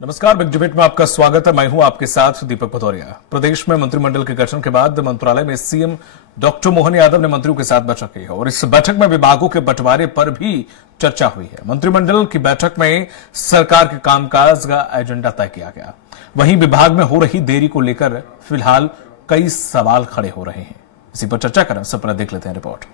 नमस्कार, big debate में आपका स्वागत है। मैं हूं आपके साथ दीपक भदौरिया। प्रदेश में मंत्रिमंडल के गठन के बाद मंत्रालय में सीएम डॉक्टर मोहन यादव ने मंत्रियों के साथ बैठक की है और इस बैठक में विभागों के बंटवारे पर भी चर्चा हुई है। मंत्रिमंडल की बैठक में सरकार के कामकाज का एजेंडा तय किया गया। वहीं विभाग में हो रही देरी को लेकर फिलहाल कई सवाल खड़े हो रहे हैं। इसी पर चर्चा करें, सबसे पहले देख लेते हैं रिपोर्ट।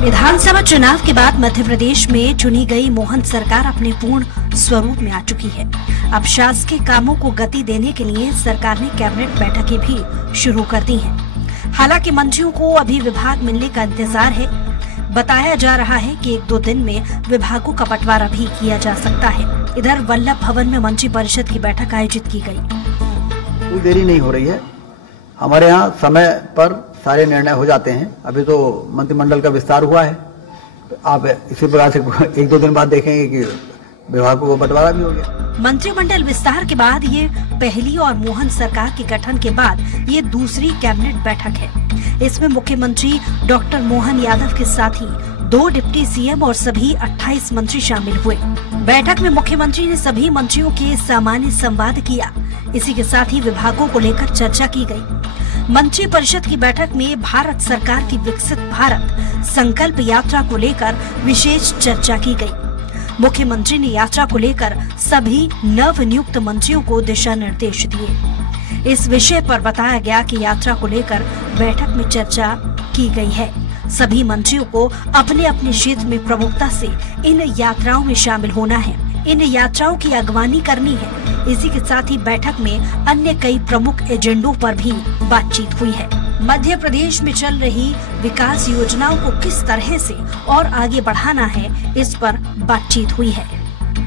विधानसभा चुनाव के बाद मध्य प्रदेश में चुनी गई मोहन सरकार अपने पूर्ण स्वरूप में आ चुकी है। अब शासकीय कामों को गति देने के लिए सरकार ने कैबिनेट बैठकें भी शुरू कर दी हैं। हालांकि मंत्रियों को अभी विभाग मिलने का इंतजार है। बताया जा रहा है कि 1-2 दिन में विभागों का बंटवारा भी किया जा सकता है। इधर वल्लभ भवन में मंत्री परिषद की बैठक आयोजित की गयी। कोई देरी नहीं हो रही है। हमारे यहाँ समय पर सारे निर्णय हो जाते हैं। अभी तो मंत्रिमंडल का विस्तार हुआ है, तो आप इसी प्रकार से 1-2 दिन बाद देखेंगे कि विभागों को बंटवारा भी हो गया। मंत्रिमंडल विस्तार के बाद ये पहली और मोहन सरकार के गठन के बाद ये दूसरी कैबिनेट बैठक है। इसमें मुख्यमंत्री डॉक्टर मोहन यादव के साथ ही 2 डिप्टी सीएम और सभी 28 मंत्री शामिल हुए। बैठक में मुख्यमंत्री ने सभी मंत्रियों के सामान्य संवाद किया। इसी के साथ ही विभागों को लेकर चर्चा की गई। मंत्री परिषद की बैठक में भारत सरकार की विकसित भारत संकल्प यात्रा को लेकर विशेष चर्चा की गई। मुख्यमंत्री ने यात्रा को लेकर सभी नव नियुक्त मंत्रियों को दिशा निर्देश दिए। इस विषय पर बताया गया कि यात्रा को लेकर बैठक में चर्चा की गई है। सभी मंत्रियों को अपने अपने क्षेत्र में प्रमुखता से इन यात्राओं में शामिल होना है। इन यात्राओं की अगवानी करनी है। इसी के साथ ही बैठक में अन्य कई प्रमुख एजेंडों पर भी बातचीत हुई है। मध्य प्रदेश में चल रही विकास योजनाओं को किस तरह से और आगे बढ़ाना है, इस पर बातचीत हुई है।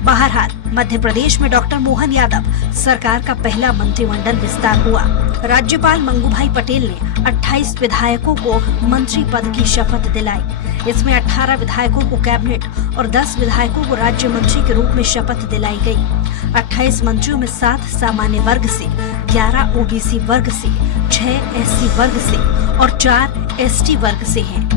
बहरहाल मध्य प्रदेश में डॉक्टर मोहन यादव सरकार का पहला मंत्रिमंडल विस्तार हुआ। राज्यपाल मंगूभाई पटेल ने 28 विधायकों को मंत्री पद की शपथ दिलाई। इसमें 18 विधायकों को कैबिनेट और 10 विधायकों को राज्य मंत्री के रूप में शपथ दिलाई गई। 28 मंत्रियों में 7 सामान्य वर्ग से, 11 ओबीसी वर्ग से, 6 एससी वर्ग से और 4 एसटी वर्ग से हैं।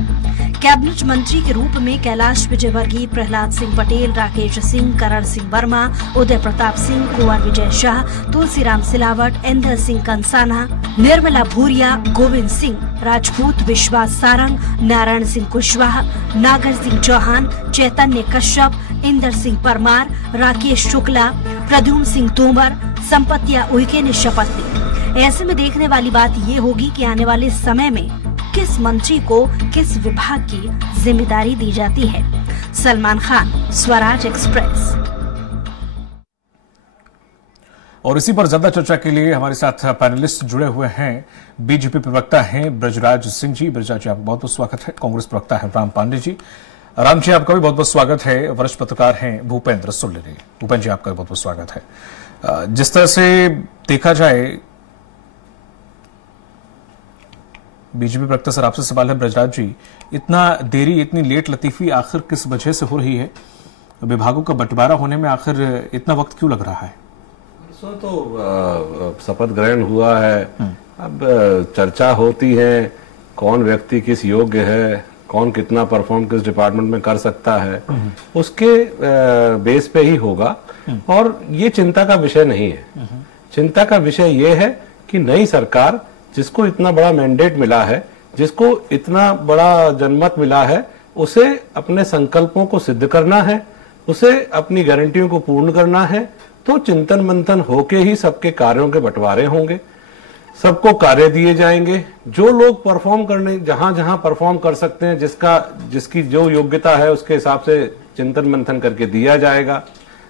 कैबिनेट मंत्री के रूप में कैलाश विजयवर्गीय, प्रहलाद सिंह पटेल, राकेश सिंह, करण सिंह वर्मा, उदय प्रताप सिंह, कुंवर विजय शाह, तुलसीराम सिलावट, इंदर सिंह कंसाना, निर्मला भूरिया, गोविंद सिंह राजपूत, विश्वास सारंग, नारायण सिंह कुशवाहा, नागर सिंह चौहान, चैतन्य कश्यप, इंदर सिंह परमार, राकेश शुक्ला, प्रद्युम्न सिंह तोमर, संपत्तिया उइके ने शपथ ली। ऐसे में देखने वाली बात ये होगी कि आने वाले समय में किस मंत्री को किस विभाग की जिम्मेदारी दी जाती है। सलमान खान, स्वराज एक्सप्रेस। और इसी पर ज्यादा चर्चा के लिए हमारे साथ पैनलिस्ट जुड़े हुए हैं। बीजेपी प्रवक्ता हैं ब्रजराज सिंह जी। ब्रजराज जी, आपका बहुत बहुत स्वागत है। कांग्रेस प्रवक्ता है राम पांडे जी। राम जी, आपका भी बहुत बहुत स्वागत है। वरिष्ठ पत्रकार हैं भूपेंद्र सुल्लेरी। भूपेंद्र जी, आपका भी बहुत बहुत स्वागत है। जिस तरह से देखा जाए, बीजेपी प्रवक्ता सर, आपसे सवाल है ब्रजराज जी, इतना देरी, इतनी लेट लतीफी आखिर किस वजह से हो रही है? विभागों का बंटवारा होने में आखिर इतना वक्त क्यों लग रहा है? तो शपथ ग्रहण हुआ है, अब चर्चा होती है कौन व्यक्ति किस योग्य है, कौन कितना परफॉर्म किस डिपार्टमेंट में कर सकता है, उसके बेस पे ही होगा। और ये चिंता का विषय नहीं है। चिंता का विषय ये है कि नई सरकार, जिसको इतना बड़ा मैंडेट मिला है, जिसको इतना बड़ा जनमत मिला है, उसे अपने संकल्पों को सिद्ध करना है, उसे अपनी गारंटियों को पूर्ण करना है। तो चिंतन मंथन होके ही सबके कार्यों के बंटवारे होंगे, सबको कार्य दिए जाएंगे। जो लोग परफॉर्म करने, जहां जहां परफॉर्म कर सकते हैं, जिसकी जो योग्यता है, उसके हिसाब से चिंतन मंथन करके दिया जाएगा।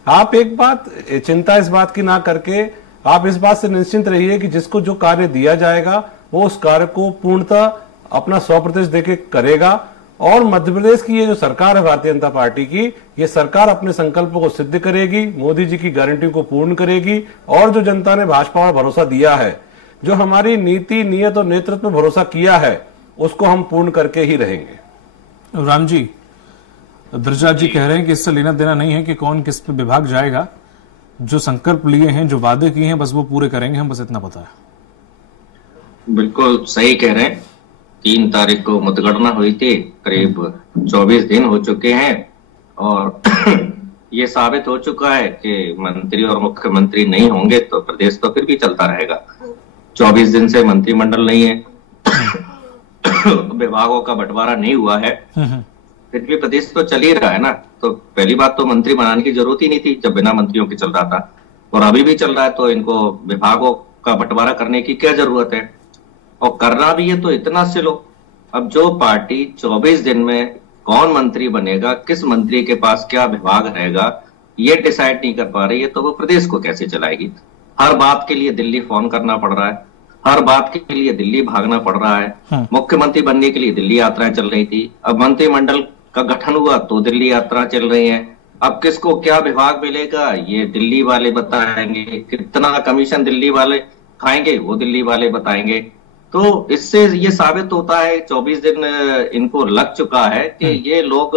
आप एक बात, चिंता इस बात की ना करके आप इस बात से निश्चिंत रहिए कि जिसको जो कार्य दिया जाएगा वो उस कार्य को पूर्णतः अपना 100% देके करेगा। और मध्य प्रदेश की ये जो सरकार है भारतीय जनता पार्टी की, ये सरकार अपने संकल्पों को सिद्ध करेगी, मोदी जी की गारंटी को पूर्ण करेगी। और जो जनता ने भाजपा पर भरोसा दिया है, जो हमारी नीति, नियत और नेतृत्व में भरोसा किया है, उसको हम पूर्ण करके ही रहेंगे। राम जी, ब्रजराज जी कह रहे हैं कि इससे लेना देना नहीं है कि कौन किस पे विभाग जाएगा। जो संकल्प लिए हैं, जो वादे किए हैं, बस वो पूरे करेंगे, हम बस इतना पता है। बिल्कुल सही कह रहे हैं। 3 तारीख को मतगणना हुई थी, करीब 24 दिन हो चुके हैं और ये साबित हो चुका है कि मंत्री और मुख्यमंत्री नहीं होंगे तो प्रदेश तो फिर भी चलता रहेगा। 24 दिन से मंत्रिमंडल नहीं है, विभागों का बंटवारा नहीं हुआ है, फिर भी प्रदेश तो चल ही रहा है ना। तो पहली बात तो मंत्री बनाने की जरूरत ही नहीं थी जब बिना मंत्रियों के चल रहा था, और अभी भी चल रहा है, तो इनको विभागों का बंटवारा करने की क्या जरूरत है। और करना भी है तो इतना से लो। अब जो पार्टी 24 दिन में कौन मंत्री बनेगा, किस मंत्री के पास क्या विभाग रहेगा, ये डिसाइड नहीं कर पा रही है, तो वो प्रदेश को कैसे चलाएगी। हर बात के लिए दिल्ली फोन करना पड़ रहा है, हर बात के लिए दिल्ली भागना पड़ रहा है। मुख्यमंत्री बनने के लिए दिल्ली यात्राएं चल रही थी, अब मंत्रिमंडल का गठन हुआ तो दिल्ली यात्रा चल रही है। अब किसको क्या विभाग मिलेगा ये दिल्ली वाले बताएंगे, कितना कमीशन दिल्ली वाले खाएंगे वो दिल्ली वाले बताएंगे। तो इससे ये साबित होता है 24 दिन इनको लग चुका है कि ये लोग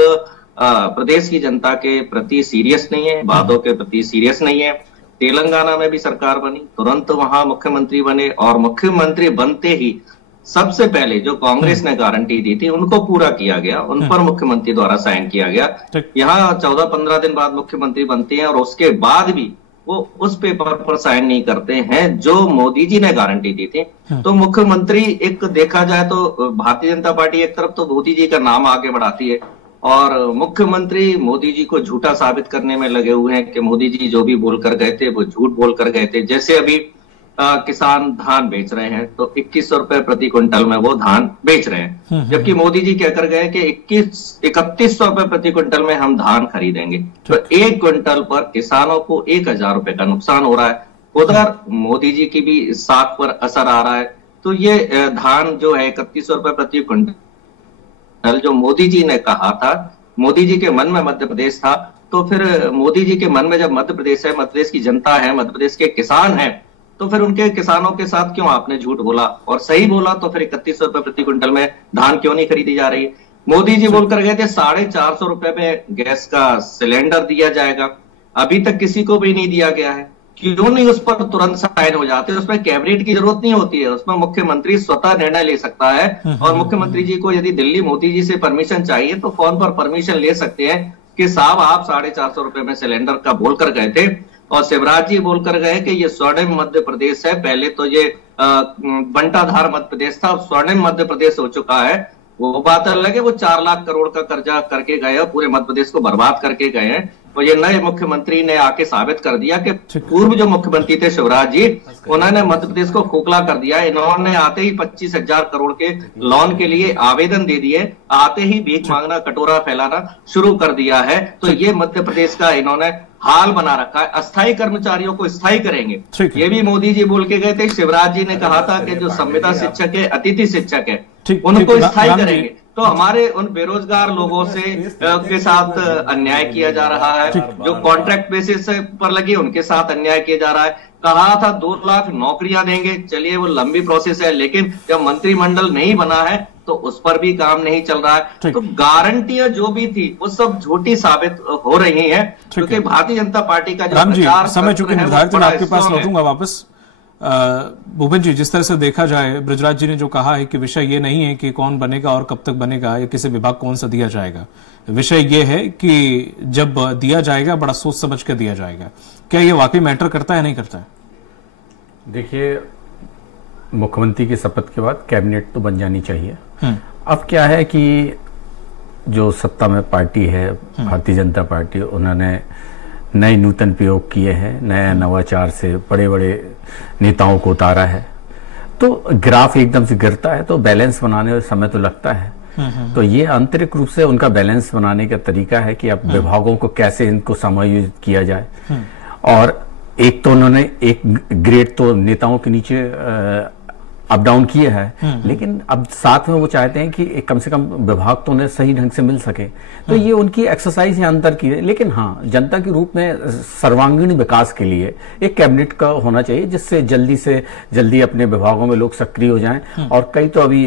प्रदेश की जनता के प्रति सीरियस नहीं है, बातों के प्रति सीरियस नहीं है। तेलंगाना में भी सरकार बनी, तुरंत वहां मुख्यमंत्री बने, और मुख्यमंत्री बनते ही सबसे पहले जो कांग्रेस ने गारंटी दी थी उनको पूरा किया गया, उन पर मुख्यमंत्री द्वारा साइन किया गया। यहाँ 14-15 दिन बाद मुख्यमंत्री बनते हैं और उसके बाद भी वो उस पेपर पर साइन नहीं करते हैं जो मोदी जी ने गारंटी दी थी। तो मुख्यमंत्री एक देखा जाए तो भारतीय जनता पार्टी एक तरफ तो मोदी जी का नाम आगे बढ़ाती है, और मुख्यमंत्री मोदी जी को झूठा साबित करने में लगे हुए हैं कि मोदी जी जो भी बोलकर गए थे वो झूठ बोलकर गए थे। जैसे अभी किसान धान बेच रहे हैं तो 2100 रुपए प्रति क्विंटल में वो धान बेच रहे हैं, जबकि मोदी जी कहकर गए कि 3100 रुपए प्रति क्विंटल में हम धान खरीदेंगे। तो 1 क्विंटल पर किसानों को 1000 रुपए का नुकसान हो रहा है। उधर मोदी जी की भी साख पर असर आ रहा है। तो ये धान जो है 3100 रुपए प्रति क्विंटल जो मोदी जी ने कहा था, मोदी जी के मन में मध्य प्रदेश था, तो फिर मोदी जी के मन में जब मध्य प्रदेश है, मध्य प्रदेश की जनता है, मध्य प्रदेश के किसान है, तो फिर उनके किसानों के साथ क्यों आपने झूठ बोला और सही बोला? तो फिर 3100 रुपए प्रति क्विंटल में धान क्यों नहीं खरीदी जा रही है? मोदी जी बोलकर गए थे 450 रुपए में गैस का सिलेंडर दिया जाएगा, अभी तक किसी को भी नहीं दिया गया है। क्यों नहीं उस पर तुरंत साइन हो जाते? उसमें कैबिनेट की जरूरत नहीं होती है, उसमें मुख्यमंत्री स्वतः निर्णय ले सकता है। और मुख्यमंत्री जी को यदि दिल्ली मोदी जी से परमिशन चाहिए तो फोन पर परमिशन ले सकते हैं कि साहब आप 450 रुपए में सिलेंडर का बोलकर गए थे, और शिवराज जी बोलकर गए कि ये स्वर्णिम मध्य प्रदेश है। पहले तो ये बंटाधार मध्य प्रदेश था, अब स्वर्णिम मध्य प्रदेश हो चुका है। वो बात अलग है, वो 4 लाख करोड़ का कर्जा करके गए, पूरे मध्य प्रदेश को बर्बाद करके गए हैं। तो ये नए मुख्यमंत्री ने आके साबित कर दिया कि पूर्व जो मुख्यमंत्री थे शिवराज जी, उन्होंने मध्य प्रदेश को खोखला कर दिया। इन्होंने आते ही 25,000 करोड़ के लोन के लिए आवेदन दे दिए, आते ही भीख मांगना, कटोरा फैलाना शुरू कर दिया है। तो ये मध्य प्रदेश का इन्होंने हाल बना रखा है। अस्थायी कर्मचारियों को स्थायी करेंगे, ये भी मोदी जी बोल के गए थे। शिवराज जी ने कहा था कि जो संविदा शिक्षक है, अतिथि शिक्षक है, उनको स्थायी करेंगे। तो हमारे उन बेरोजगार लोगों से के साथ अन्याय किया जा रहा है, जो कॉन्ट्रैक्ट बेसिस पर लगे उनके साथ अन्याय किया जा रहा है। कहा था 2 लाख नौकरियां देंगे, चलिए वो लंबी प्रोसेस है, लेकिन जब मंत्रिमंडल नहीं बना है तो उस पर भी काम नहीं चल रहा है। तो गारंटियां जो भी थी वो सब झूठी साबित हो रही हैं, क्योंकि भारतीय जनता पार्टी का जो प्रचार समय चूंकि निर्धारित है, मैं आपके पास लौटूंगा वापस। भूपेन जी, जिस तरह से देखा जाए, बृजराज जी ने जो कहा है कि विषय ये नहीं है कि कौन बनेगा और कब तक बनेगा या किसी विभाग कौन सा दिया जाएगा, विषय ये है कि जब दिया जाएगा बड़ा सोच समझ के दिया जाएगा। क्या ये वाकई मैटर करता है, नहीं करता है? देखिए, मुख्यमंत्री की शपथ के बाद कैबिनेट तो बन जानी चाहिए। अब क्या है कि जो सत्ता में पार्टी है भारतीय जनता पार्टी, उन्होंने नए नूतन प्रयोग किए हैं, नया नवाचार से बड़े बड़े नेताओं को उतारा है, तो ग्राफ एकदम से गिरता है, तो बैलेंस बनाने में समय तो लगता है। तो ये आंतरिक रूप से उनका बैलेंस बनाने का तरीका है कि अब विभागों को कैसे इनको समायोजित किया जाए। और एक तो उन्होंने एक ग्रेड तो नेताओं के नीचे अप डाउन किया है, लेकिन अब साथ में वो चाहते हैं कि कम से कम विभाग तो उन्हें सही ढंग से मिल सके। तो ये उनकी एक्सरसाइज है अंतर की है। लेकिन हाँ, जनता के रूप में सर्वांगीण विकास के लिए एक कैबिनेट का होना चाहिए, जिससे जल्दी से जल्दी अपने विभागों में लोग सक्रिय हो जाएं। और कई तो अभी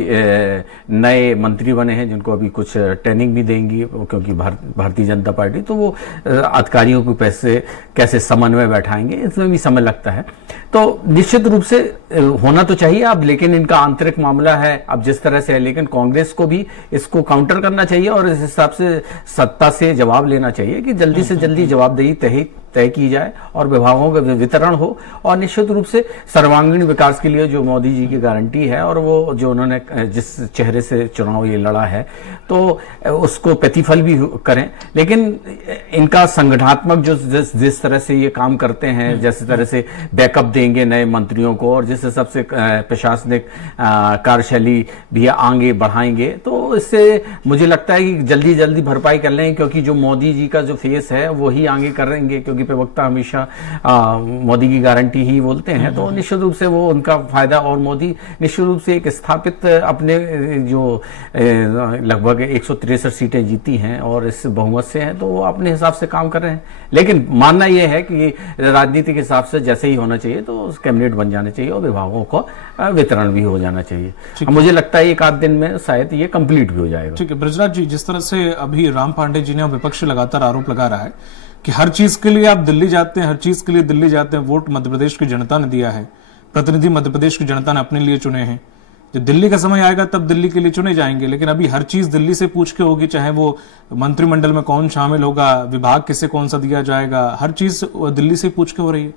नए मंत्री बने हैं जिनको अभी कुछ ट्रेनिंग भी देंगी, क्योंकि भारतीय जनता पार्टी, तो वो अधिकारियों को कैसे समन्वय बैठाएंगे, इसमें भी समय लगता है। तो निश्चित रूप से होना तो चाहिए अब, लेकिन इनका आंतरिक मामला है अब जिस तरह से है, लेकिन कांग्रेस को भी इसको काउंटर करना चाहिए और इस हिसाब से सत्ता से जवाब लेना चाहिए कि जल्दी से जल्दी जवाबदेही तय की जाए और विभागों का वितरण हो, और निश्चित रूप से सर्वांगीण विकास के लिए जो मोदी जी की गारंटी है और वो जो उन्होंने जिस चेहरे से चुनाव ये लड़ा है तो उसको प्रतिफल भी करें। लेकिन इनका संगठनात्मक जो जिस तरह से ये काम करते हैं, जिस तरह से बैकअप देंगे नए मंत्रियों को और जिस हिसाब से प्रशासनिक कार्यशैली भी आगे बढ़ाएंगे, तो इससे मुझे लगता है कि जल्दी जल्दी भरपाई कर लेंगे, क्योंकि जो मोदी जी का जो फेस है वो ही आगे करेंगे, क्योंकि प्रवक्ता हमेशा मोदी की गारंटी ही बोलते हैं, तो निश्चित रूप से वो उनका फायदा। और मोदी निश्चित रूप से एक स्थापित अपने जो लगभग 163 सीटें जीती हैं और इस बहुमत से हैं, तो वो अपने हिसाब से काम कर रहे हैं। लेकिन मानना यह है कि राजनीति के हिसाब से जैसे ही होना चाहिए तो कैबिनेट बन जाना चाहिए और विभागों को वितरण भी हो जाना चाहिए। मुझे लगता है एक आध दिन में शायद ये कंप्लीट भी हो जाएगा। ठीक है बृजराज जी, जिस तरह से अभी राम पांडे जी ने विपक्ष लगातार आरोप लगा रहा है कि हर चीज के लिए आप दिल्ली जाते हैं, हर चीज के लिए दिल्ली जाते हैं, वोट मध्य प्रदेश की जनता ने दिया है, प्रतिनिधि मध्य प्रदेश की जनता ने अपने लिए चुने हैं, जब दिल्ली का समय आएगा तब दिल्ली के लिए चुने जाएंगे, लेकिन अभी हर चीज दिल्ली से पूछ के होगी, चाहे वो मंत्रिमंडल में कौन शामिल होगा, विभाग किसे कौन सा दिया जाएगा, हर चीज दिल्ली से पूछ के हो रही है।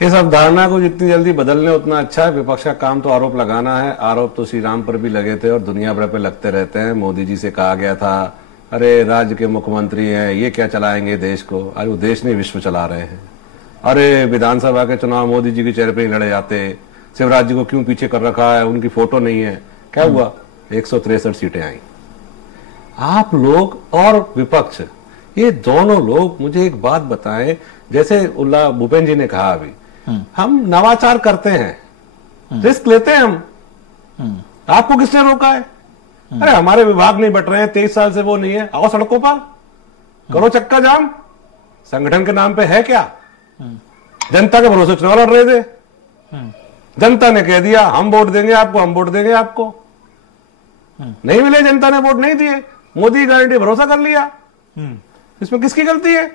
इस अवधारणा को जितनी जल्दी बदलने उतना अच्छा है। विपक्ष का काम तो आरोप लगाना है, आरोप तो श्री राम पर भी लगे थे और दुनिया भर पे लगते रहते हैं। मोदी जी से कहा गया था अरे राज्य के मुख्यमंत्री हैं, ये क्या चलाएंगे देश को, अरे वो देश नहीं विश्व चला रहे हैं। अरे विधानसभा के चुनाव मोदी जी के चेहरे पे ही लड़े जाते, शिवराज जी को क्यों पीछे कर रखा है, उनकी फोटो नहीं है। क्या हुआ, 163 सीटें आई। आप लोग और विपक्ष ये दोनों लोग मुझे एक बात बताएं, जैसे उल्ला भूपेंद्र जी ने कहा अभी, हम नवाचार करते हैं, रिस्क लेते हैं हम, आपको किसने रोका है? अरे हमारे विभाग नहीं बट रहे हैं, 23 साल से वो नहीं है, आओ सड़कों पर करो चक्का जाम, संगठन के नाम पे है क्या? जनता के भरोसे चुनाव लड़ रहे थे, जनता ने कह दिया हम वोट देंगे आपको, हम वोट देंगे आपको, नहीं मिले, जनता ने वोट नहीं दिए, मोदी की गारंटी भरोसा कर लिया। इसमें किसकी गलती है?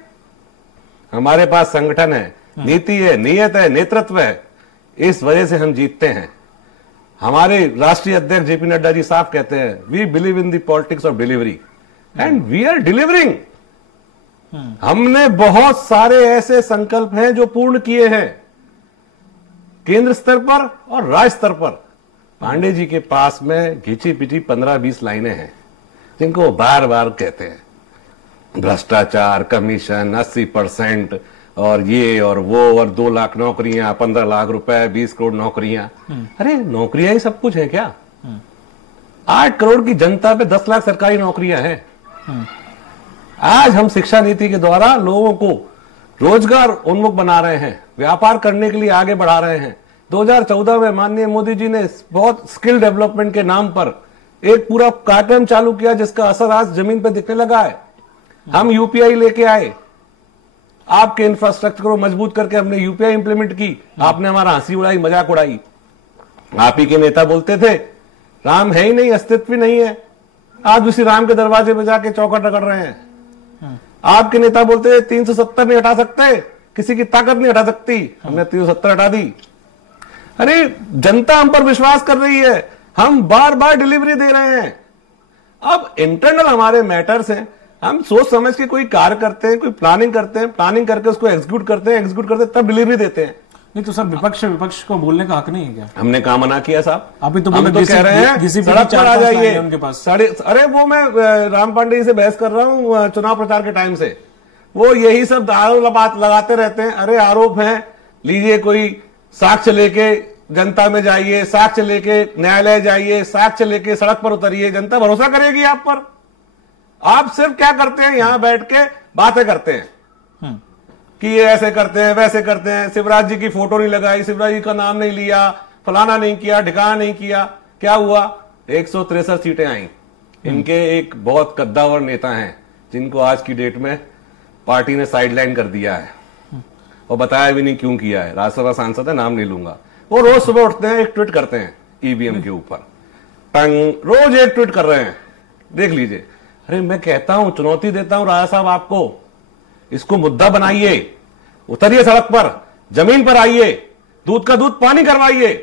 हमारे पास संगठन है, नीति है, नियत है, नेतृत्व है, इस वजह से हम जीतते हैं। हमारे राष्ट्रीय अध्यक्ष जेपी नड्डा जी साफ कहते हैं we believe in the politics of delivery and we are delivering. हमने बहुत सारे ऐसे संकल्प हैं जो पूर्ण किए हैं केंद्र स्तर पर और राज्य स्तर पर। पांडे जी के पास में घिची पिटी 15-20 लाइनें हैं जिनको बार बार कहते हैं, भ्रष्टाचार, कमीशन, 80% और ये और वो और 2 लाख नौकरियां, 15 लाख रुपए, 20 करोड़ नौकरियां। अरे नौकरियां ही सब कुछ है क्या? 8 करोड़ की जनता पे 10 लाख सरकारी नौकरियां हैं। आज हम शिक्षा नीति के द्वारा लोगों को रोजगार उन्मुख बना रहे हैं, व्यापार करने के लिए आगे बढ़ा रहे हैं। 2014 में माननीय मोदी जी ने बहुत स्किल डेवलपमेंट के नाम पर एक पूरा कार्यक्रम चालू किया जिसका असर आज जमीन पर दिखने लगा है। हम यूपीआई लेके आए, आपके इंफ्रास्ट्रक्चर को मजबूत करके हमने यूपीआई इंप्लीमेंट की, आपने हमारा हंसी उड़ाई, मजाक उड़ाई। आप ही के नेता बोलते थे राम है ही नहीं, अस्तित्व ही नहीं है, आज उसी राम के दरवाजे पे जाके चौखट रगड़ रहे हैं। आपके नेता बोलते थे 370 नहीं हटा सकते, किसी की ताकत नहीं हटा सकती, हमने 370 हटा दी। अरे जनता हम पर विश्वास कर रही है, हम बार बार डिलीवरी दे रहे हैं। अब इंटरनल हमारे मैटर्स हैं, हम सोच समझ के कोई कार्य करते हैं, कोई प्लानिंग करते हैं, प्लानिंग करके उसको एग्जीक्यूट करते हैं तब डिलीवरी देते हैं। नहीं तो सर विपक्ष को बोलने का हक नहीं है क्या? हमने कहा मना किया साहब, अभी तो हम तो कह रहे हैं सड़क पर आ जाइए उनके पास। अरे वो मैं राम पांडे जी से बहस कर रहा हूं चुनाव प्रचार के टाइम से, वो यही सब आरोप लगाते रहते हैं। अरे आरोप है, लीजिए कोई साक्ष्य लेके जनता में जाइए, साक्ष्य लेके न्यायालय जाइए, साक्ष्य लेके सड़क पर उतरिए, जनता भरोसा करेगी आप पर। आप सिर्फ क्या करते हैं, यहां बैठ के बातें करते हैं कि ये ऐसे करते हैं, वैसे करते हैं, शिवराज जी की फोटो नहीं लगाई, शिवराज जी का नाम नहीं लिया, फलाना नहीं किया, ठिकाना नहीं किया। क्या हुआ, 163 सीटें आई। इनके एक बहुत कद्दावर नेता हैं जिनको आज की डेट में पार्टी ने साइडलाइन कर दिया है और बताया भी नहीं क्यों किया है। राज्यसभा सांसद है, नाम नहीं लूंगा। वो रोज सुबह उठते हैं, एक ट्वीट करते हैं ईवीएम के ऊपर, रोज एक ट्वीट कर रहे हैं, देख लीजिए। अरे मैं कहता हूं, चुनौती देता हूं राजा साहब आपको, इसको मुद्दा बनाइए, उतरिए सड़क पर, जमीन पर आइए, दूध का दूध पानी करवाइए,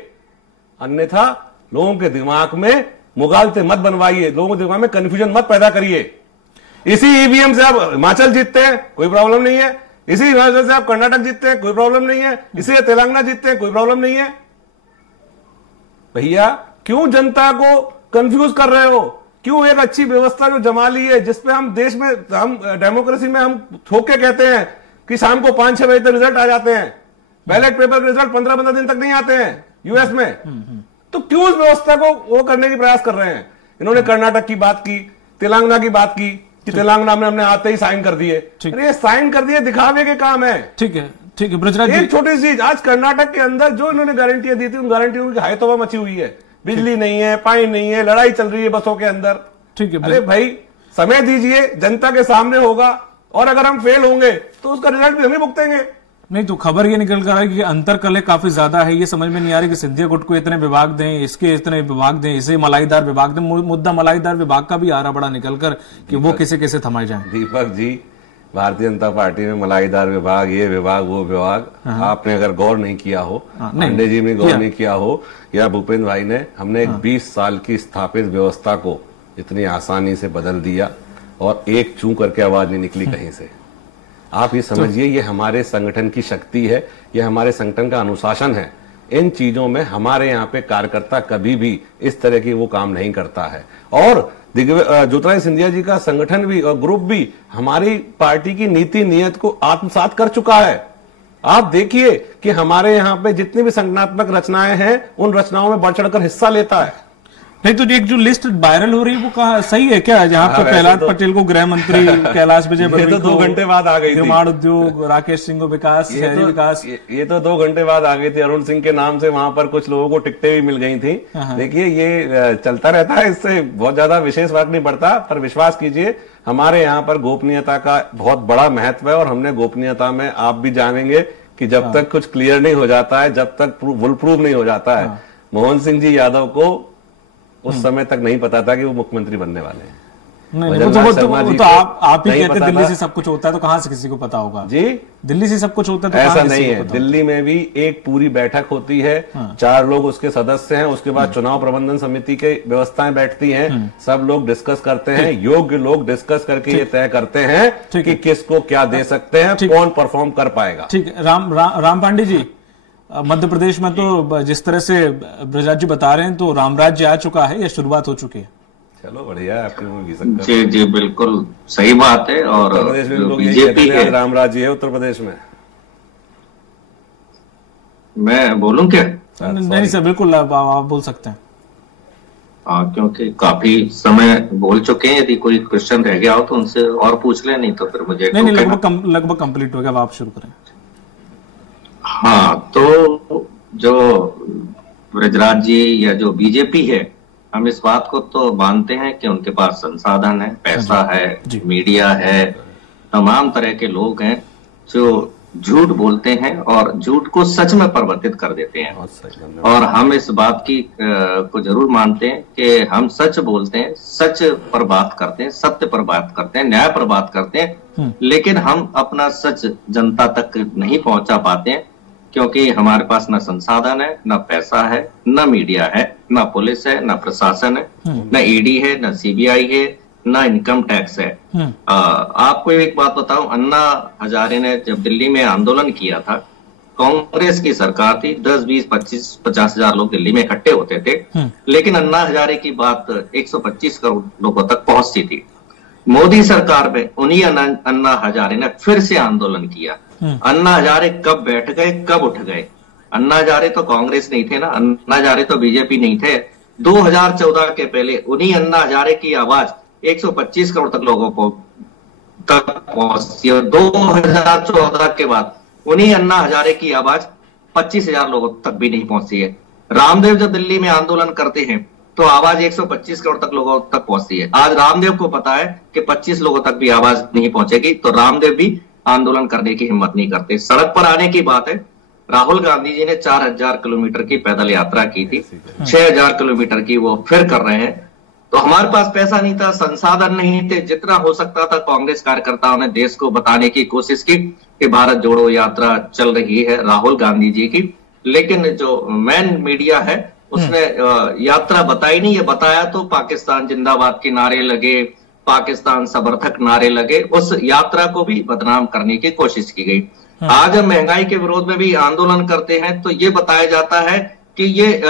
अन्यथा लोगों के दिमाग में मुगालते मत बनवाइए, लोगों के दिमाग में कंफ्यूजन मत पैदा करिए। इसी ईवीएम से आप हिमाचल जीतते हैं, कोई प्रॉब्लम नहीं है। इसी हिमाचल से आप कर्नाटक जीतते हैं, कोई प्रॉब्लम नहीं है। इसी से तेलंगाना जीतते हैं, कोई प्रॉब्लम नहीं है। भैया क्यों जनता को कंफ्यूज कर रहे हो? क्यों एक अच्छी व्यवस्था जो जमा ली है, जिसपे हम देश में, हम डेमोक्रेसी में हम ठोक के कहते हैं कि शाम को 5-6 बजे तक रिजल्ट आ जाते हैं, बैलेट पेपर के रिजल्ट 15-15 दिन तक नहीं आते हैं यूएस में, तो क्यों इस व्यवस्था को वो करने की प्रयास कर रहे हैं? इन्होंने कर्नाटक की बात की, तेलंगाना की बात की कि तेलंगाना में हमने आते ही साइन कर दिए। अरे ये साइन कर दिए दिखावे के काम है। ठीक है, ठीक है ब्रजराज जी। एक छोटी चीज, आज कर्नाटक के अंदर जो इन्होंने गारंटियां दी थी, उन गारंटियों की हाय तौबा मची हुई है। बिजली नहीं है, पानी नहीं है, लड़ाई चल रही है बसों के अंदर। ठीक है, अरे भाई समय दीजिए, जनता के सामने होगा, और अगर हम फेल होंगे तो उसका रिजल्ट भी हम ही भुगतेंगे। नहीं तो खबर ये निकल कर है कि अंतर कलह काफी ज्यादा है। ये समझ में नहीं आ रही कि सिंधिया गुट को इतने विभाग दें, इसके इतने विभाग दें, इसे मलाईदार विभाग दें। मुद्दा मलाईदार विभाग का भी आ रहा बड़ा निकल कर कि वो कैसे कैसे थमाए जाएं। दीपक जी, भारतीय जनता पार्टी में मलाईदार विभाग, ये विभाग, वो विभाग, आपने अगर गौर नहीं किया हो, पांडे जी ने गौर नहीं किया हो, या भूपेंद्र भाई ने, हमने एक 20 साल की स्थापित व्यवस्था को इतनी आसानी से बदल दिया और एक चूं करके आवाज नहीं निकली कहीं से। आप ये समझिए, ये हमारे संगठन की शक्ति है, ये हमारे संगठन का अनुशासन है। इन चीजों में हमारे यहाँ पे कार्यकर्ता कभी भी इस तरह की वो काम नहीं करता है। और ज्योतिरादित्य सिंधिया जी का संगठन भी और ग्रुप भी हमारी पार्टी की नीति नियत को आत्मसात कर चुका है। आप देखिए कि हमारे यहाँ पे जितनी भी संगठनात्मक रचनाएं हैं, उन रचनाओं में बढ़ चढ़कर हिस्सा लेता है। नहीं तो एक जो लिस्ट वायरल हो रही है वो कहा सही है क्या? जहाँ पे प्रहलाद पटेल को गृह मंत्री, कैलाश विजयवर्गीय तो 2 घंटे बाद आ गई थी, निर्माण उद्योग, राकेश सिंह को विकास, शहरी विकास, ये तो 2 घंटे बाद आ गई थी। अरुण सिंह के नाम से वहां पर कुछ लोगों को टिकटें भी मिल गई थी। देखिए ये चलता रहता है, इससे बहुत ज्यादा विशेष फर्क नहीं पड़ता। पर विश्वास कीजिए, हमारे यहाँ पर गोपनीयता का बहुत बड़ा महत्व है, और हमने गोपनीयता में, आप भी जानेंगे कि जब तक कुछ क्लियर नहीं हो जाता है, जब तक बुल प्रूफ नहीं हो जाता है, मोहन सिंह जी यादव को उस समय तक नहीं पता था कि वो मुख्यमंत्री बनने वाले हैं। नहीं, तो आप ही कहते दिल्ली से सब कुछ होता है, तो कहां से किसी को पता होगा जी? दिल्ली से सब कुछ होता है तो ऐसा नहीं है। दिल्ली में भी एक पूरी बैठक होती है, 4 लोग उसके सदस्य हैं, उसके बाद चुनाव प्रबंधन समिति के व्यवस्थाएं बैठती हैं, सब लोग डिस्कस करते हैं, योग्य लोग डिस्कस करके ये तय करते हैं कि किसको क्या दे सकते हैं, कौन परफॉर्म कर पाएगा। ठीक है। राम पांडे जी, मध्य प्रदेश में तो जिस तरह से ब्रजराज जी बता रहे हैं, तो राम राज्य आ चुका है या शुरुआत हो चुकी है? चलो बढ़िया, आपके जी जी बिल्कुल सही बात है। और उत्तर प्रदेश में लोग बीजेपी है, राम राज्य है उत्तर प्रदेश में। मैं बोलूं क्या? नहीं सर, बिल्कुल आप बोल सकते हैं। क्योंकि काफी समय बोल चुके हैं। यदि कोई क्वेश्चन रह गया हो तो उनसे और पूछ ले, नहीं तो फिर मुझे नहीं, लगभग कंप्लीट हो गया, आप शुरू करें। हाँ, तो जो ब्रजराज जी या जो बीजेपी है, हम इस बात को तो मानते हैं कि उनके पास संसाधन है, पैसा है, मीडिया है, तमाम तरह के लोग हैं जो झूठ बोलते हैं और झूठ को सच में परिवर्तित कर देते हैं। और हम इस बात की को जरूर मानते हैं कि हम सच बोलते हैं, सच पर बात करते हैं, सत्य पर बात करते हैं, न्याय पर बात करते हैं, लेकिन हम अपना सच जनता तक नहीं पहुंचा पाते हैं, क्योंकि हमारे पास न संसाधन है, न पैसा है, न मीडिया है, न पुलिस है, न प्रशासन है, न ईडी है, न सीबीआई है, न इनकम टैक्स है। आपको एक बात बताऊं, अन्ना हजारे ने जब दिल्ली में आंदोलन किया था, कांग्रेस की सरकार थी, 10, 20, 25, 50 हजार लोग दिल्ली में इकट्ठे होते थे, लेकिन अन्ना हजारे की बात 125 करोड़ लोगों तक पहुंचती थी। मोदी सरकार में उन्हीं अन्ना हजारे ने फिर से आंदोलन किया। अन्ना हजारे कब बैठ गए, कब उठ गए? अन्ना हजारे तो कांग्रेस नहीं थे ना, अन्ना हजारे तो बीजेपी नहीं थे। 2014 के पहले उन्हीं अन्ना हजारे की आवाज 125 करोड़ तक लोगों को तक पहुंचती है। 2014 के बाद उन्हीं अन्ना हजारे की आवाज 25,000 लोगों तक भी नहीं पहुंचती है। रामदेव जब दिल्ली में आंदोलन करते हैं तो आवाज 125 करोड़ तक लोगों तक पहुंचती है। आज रामदेव को पता है कि 25 लोगों तक भी आवाज नहीं पहुंचेगी, तो रामदेव भी आंदोलन करने की हिम्मत नहीं करते। सड़क पर आने की बात है, राहुल गांधी जी ने 4000 किलोमीटर की पैदल यात्रा की थी, 6000 किलोमीटर की वो फिर कर रहे हैं। तो हमारे पास पैसा नहीं था, संसाधन नहीं थे, जितना हो सकता था कांग्रेस कार्यकर्ताओं ने देश को बताने की कोशिश की कि भारत जोड़ो यात्रा चल रही है राहुल गांधी जी की। लेकिन जो मेन मीडिया है उसने यात्रा बताई नहीं, ये बताया तो पाकिस्तान जिंदाबाद के नारे लगे, पाकिस्तान समर्थक नारे लगे, उस यात्रा को भी बदनाम करने की कोशिश की गई। आज हम महंगाई के विरोध में भी आंदोलन करते हैं तो ये बताया जाता है कि ये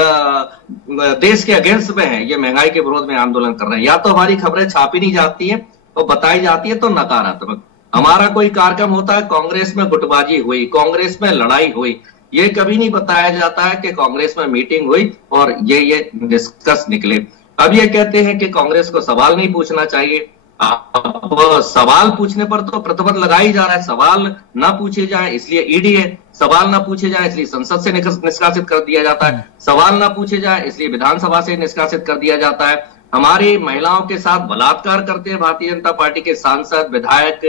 देश के अगेंस्ट में है, ये महंगाई के विरोध में आंदोलन कर रहे हैं। या तो हमारी खबरें छापी नहीं जाती है और बताई जाती है तो नकारात्मक। हमारा कोई कार्यक्रम होता है, कांग्रेस में गुटबाजी हुई, कांग्रेस में लड़ाई हुई, ये कभी नहीं बताया जाता है कि कांग्रेस में मीटिंग हुई और ये डिस्कस निकले। अब ये कहते हैं कि कांग्रेस को सवाल नहीं पूछना चाहिए। अब सवाल पूछने पर तो प्रतिबंध लगाई जा रहा है, सवाल ना पूछे जाए इसलिए ईडी है, सवाल ना पूछे जाए इसलिए संसद से निष्कासित कर दिया जाता है, सवाल ना पूछे जाए इसलिए विधानसभा से निष्कासित कर दिया जाता है। हमारी महिलाओं के साथ बलात्कार करते हैं भारतीय जनता पार्टी के सांसद, विधायक,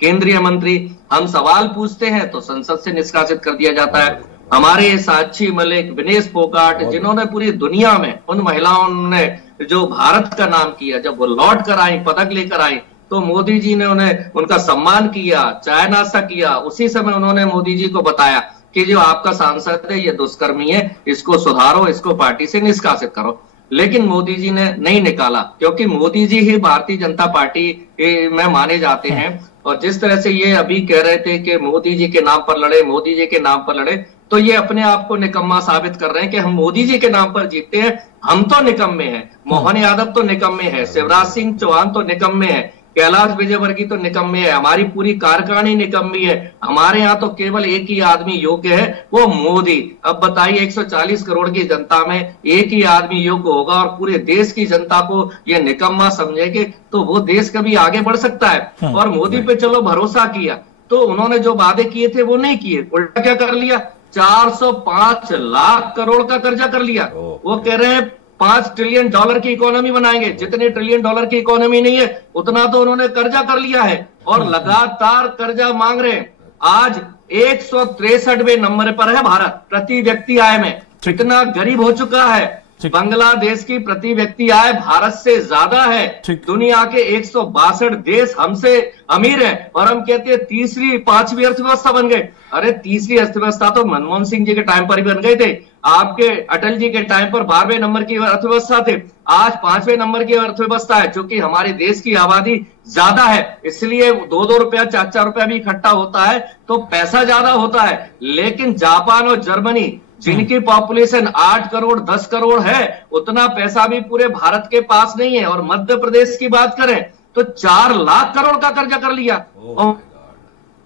केंद्रीय मंत्री। हम सवाल पूछते हैं तो संसद से निष्कासित कर दिया जाता है। हमारे साक्षी मलिक, विनेश फोगाट, जिन्होंने पूरी दुनिया में उन महिलाओं ने जो भारत का नाम किया, जब वो लौट कर आई, पदक लेकर आई, तो मोदी जी ने उनका सम्मान किया, चाय नाश्ता किया। उसी समय उन्होंने मोदी जी को बताया कि जो आपका सांसद है ये दुष्कर्मी है, इसको सुधारो, इसको पार्टी से निष्कासित करो। लेकिन मोदी जी ने नहीं निकाला, क्योंकि मोदी जी ही भारतीय जनता पार्टी में माने जाते हैं। और जिस तरह से ये अभी कह रहे थे कि मोदी जी के नाम पर लड़े, मोदी जी के नाम पर लड़े, तो ये अपने आप को निकम्मा साबित कर रहे हैं कि हम मोदी जी के नाम पर जीतते हैं। हम तो निकम्मे हैं, मोहन यादव तो निकम्मे हैं, शिवराज सिंह चौहान तो निकम्मे हैं, कैलाश विजयवर्गीय तो निकम्मे है, हमारी पूरी कार्यकारिणी निकम्मी है। हमारे यहाँ तो केवल एक ही आदमी योग्य है, वो मोदी। अब बताइए 140 करोड़ की जनता में एक ही आदमी योग्य होगा और पूरे देश की जनता को ये निकम्मा समझेंगे तो वो देश कभी आगे बढ़ सकता है। और मोदी पे चलो भरोसा किया तो उन्होंने जो वादे किए थे वो नहीं किए, उल्टा क्या कर लिया, 405 लाख करोड़ का कर्जा कर लिया। वो कह रहे हैं 5 ट्रिलियन डॉलर की इकोनॉमी बनाएंगे, जितने ट्रिलियन डॉलर की इकोनॉमी नहीं है उतना तो उन्होंने कर्जा कर लिया है और लगातार कर्जा मांग रहे हैं। आज 163वें नंबर पर है भारत प्रति व्यक्ति आय में। कितना गरीब हो चुका है। बांग्लादेश की प्रति व्यक्ति आय भारत से ज्यादा है। दुनिया के 162 देश हमसे अमीर हैं और हम कहते हैं तीसरी 5वीं अर्थव्यवस्था बन गए। अरे तीसरी अर्थव्यवस्था तो मनमोहन सिंह जी के टाइम पर ही बन गए थे, आपके अटल जी के टाइम पर 12वें नंबर की अर्थव्यवस्था थे, आज 5वें नंबर की अर्थव्यवस्था है। क्योंकि हमारे देश की आबादी ज्यादा है इसलिए 2-2 रुपया 4-4 रुपया भी इकट्ठा होता है तो पैसा ज्यादा होता है। लेकिन जापान और जर्मनी जिनकी पॉपुलेशन 8 करोड़ 10 करोड़ है, उतना पैसा भी पूरे भारत के पास नहीं है। और मध्य प्रदेश की बात करें तो 4 लाख करोड़ का कर्जा कर लिया।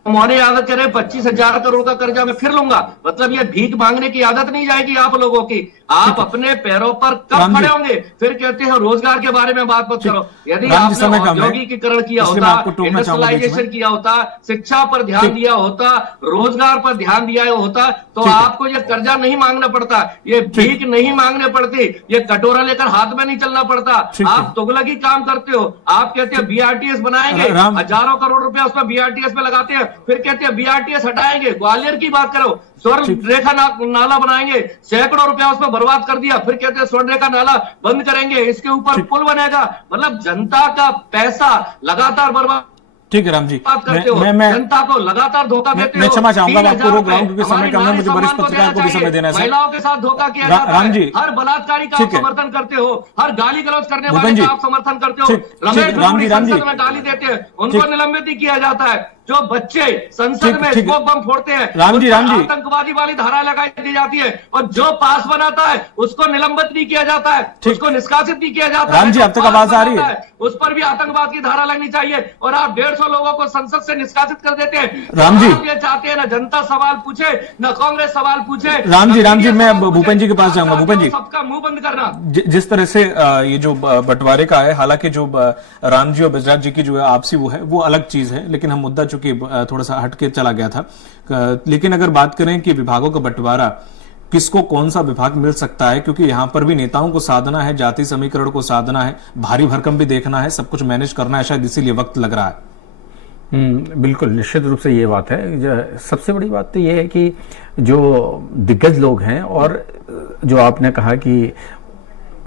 मोहन यादव कह रहे 25,000 करोड़ का कर्जा मैं फिर लूंगा। मतलब ये भीख मांगने की आदत नहीं जाएगी आप लोगों की। आप अपने पैरों पर कब खड़े होंगे? फिर कहते हैं रोजगार के बारे में बात मत करो। यदि आपने औद्योगिकीकरण किया होता, इंडस्ट्रियलाइजेशन किया होता, शिक्षा पर ध्यान दिया होता, रोजगार पर ध्यान दिया होता तो आपको ये कर्जा नहीं मांगना पड़ता, ये भीख नहीं मांगने पड़ती, ये कटोरा लेकर हाथ में नहीं चलना पड़ता। आप तुगलकी काम करते हो। आप कहते हैं बीआरटीएस बनाएंगे, हजारों करोड़ रुपया उसमें बीआरटीएस में लगाते हैं, फिर कहते हैं बीआरटीएस हटाएंगे। ग्वालियर की बात करो, स्वर्ण रेखा नाला बनाएंगे, सैकड़ों रुपया उसमें बर्बाद कर दिया, फिर कहते हैं स्वर्ण रेखा नाला बंद करेंगे, इसके ऊपर पुल बनेगा। मतलब जनता का पैसा लगातार बर्बाद। ठीक है राम जी, मैं जनता को लगातार धोखा देते हो। मैं क्षमा चाहूंगा, आपको रोक रहा हूं क्योंकि समय कम है, मुझे वरिष्ठ पत्रकार को भी समय देना है। महिलाओं के साथ धोखा किया जाता है, हर बलात्कारी का आप समर्थन करते हो, हर गाली गलौज करने वाले का आप समर्थन करते हो। रमेश संसद में गाली देते हैं, उनको निलंबित ही किया जाता है। जो बच्चे संसद में स्मोक बम फोड़ते हैं, राम जी आतंकवादी वाली धारा लगाई दी जाती है और जो पास बनाता है उसको निलंबित नहीं किया जाता है, उसको निष्कासित नहीं किया जाता है। राम जी अब तक आवाज आ रही है, उस पर भी आतंकवाद की धारा लगनी चाहिए और आप 150 लोगों को संसद से निष्कासित कर देते हैं। राम जी ये चाहते हैं ना जनता सवाल पूछे न कांग्रेस सवाल पूछे। राम जी मैं भूपेंद्र जी के पास जाऊंगा। भूपेंद्र जी, सबका मुंह बंद करना। जिस तरह से ये जो बंटवारे का है, हालांकि जो राम जी और बजराज जी की जो आपसी वो है वो अलग चीज है, लेकिन हम मुद्दा चूंकि थोड़ा सा हटके चला गया था। लेकिन अगर बात करें कि विभागों का बंटवारा, किसको कौन सा विभाग मिल सकता है, क्योंकि यहां पर भी नेताओं को साधना है, जाति समीकरण को साधना है, भारी भरकम भी देखना है, सब कुछ मैनेज करना है, शायद इसीलिए वक्त लग रहा है। बिल्कुल निश्चित रूप से ये बात है। सबसे बड़ी बात तो ये है कि जो दिग्गज लोग हैं और जो आपने कहा कि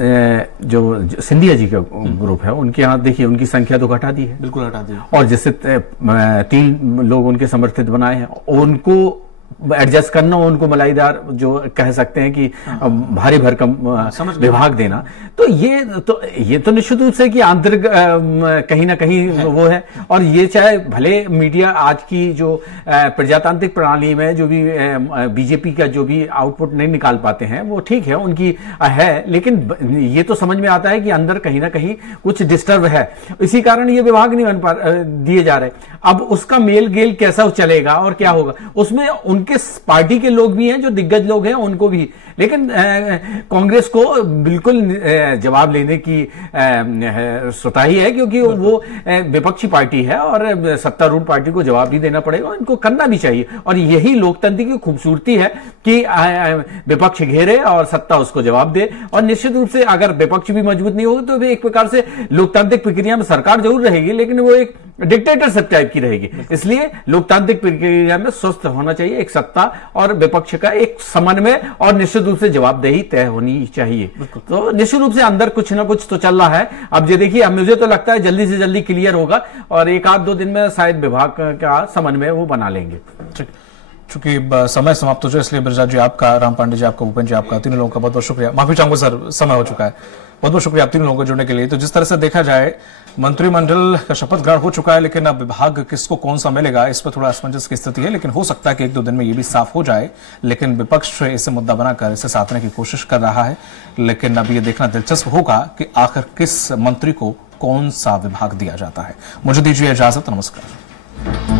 जो सिंधिया जी का ग्रुप है, उनके यहाँ देखिए उनकी संख्या तो घटा दी है, बिल्कुल हटा दी, और जिससे 3 लोग उनके समर्थित बनाए हैं, उनको एडजस्ट करना, उनको मलाईदार जो कह सकते हैं कि भारी भरकम विभाग देना, तो ये तो निश्चित रूप से कि आंतरिक कहीं ना कहीं वो है। और ये चाहे भले मीडिया आज की जो प्रजातांत्रिक प्रणाली में जो भी बीजेपी का जो भी आउटपुट नहीं निकाल पाते हैं वो ठीक है, उनकी है, लेकिन ये तो समझ में आता है कि अंदर कहीं ना कहीं कुछ डिस्टर्ब है, इसी कारण ये विभाग नहीं बन पा दिए जा रहे। अब उसका मेल गेल कैसा चलेगा और क्या होगा, उसमें उनके पार्टी के लोग भी हैं जो दिग्गज लोग हैं, उनको भी, लेकिन कांग्रेस को बिल्कुल जवाब लेने की स्वतः ही है, क्योंकि वो विपक्षी पार्टी है और सत्तारूढ़ पार्टी को जवाब भी देना पड़ेगा, इनको करना भी चाहिए। और यही लोकतंत्र की खूबसूरती है कि विपक्ष घेरे और सत्ता उसको जवाब दे। और निश्चित रूप से अगर विपक्ष भी मजबूत नहीं होगा तो एक प्रकार से लोकतांत्रिक प्रक्रिया में सरकार जरूर रहेगी, लेकिन वो एक डिक्टेटरशिप टाइप की रहेगी। इसलिए लोकतांत्रिक प्रक्रिया में स्वस्थ होना चाहिए, एक सत्ता और विपक्ष का एक समन्वय और निश्चित रूप से जवाबदेही तय होनी चाहिए। तो निश्चित रूप से अंदर कुछ ना कुछ तो चल रहा है। अब ये देखिए, अब मुझे तो लगता है जल्दी से जल्दी क्लियर होगा और एक आध दो दिन में शायद विभाग का समन्वय वो बना लेंगे। चूंकि समय समाप्त हो जाए, इसलिए बिरजाद जी आपका, राम पांडे जी आपका, भूपेंद्र जी आपका, तीनों लोगों का बहुत बहुत शुक्रिया। माफी चाहूंगा सर, समय हो चुका है। बहुत बहुत शुक्रिया आप तीनों लोगों को जुड़ने के लिए। तो जिस तरह से देखा जाए, मंत्रिमंडल का शपथ ग्रहण हो चुका है, लेकिन अब विभाग किसको कौन सा मिलेगा इस पर थोड़ा असमंजस की स्थिति है, लेकिन हो सकता है कि एक दो दिन में ये भी साफ हो जाए। लेकिन विपक्ष इसे मुद्दा बनाकर इसे साधने की कोशिश कर रहा है, लेकिन अब ये देखना दिलचस्प होगा कि आखिर किस मंत्री को कौन सा विभाग दिया जाता है। मुझे दीजिए इजाजत, नमस्कार।